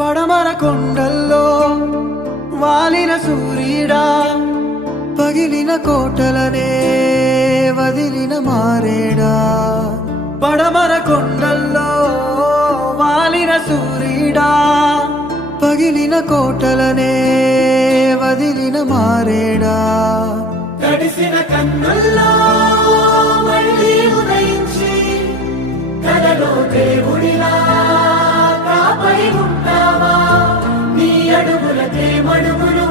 పడమర కొండల్లో వాలిన సూర్యుడా, పగిలిన కోటలనే వదిలిన మారేడా. పడమర కొండల్లో వాలిన సూర్యుడా, పగిలిన కోటలనే వదిలిన మారేడా. తడిసిన కన్నుల్లో మళ్ళీ ఉదయించి కలలో దేవుడిలా కాపడి ఉంటావా? నీ అడుగులకే మడుగులు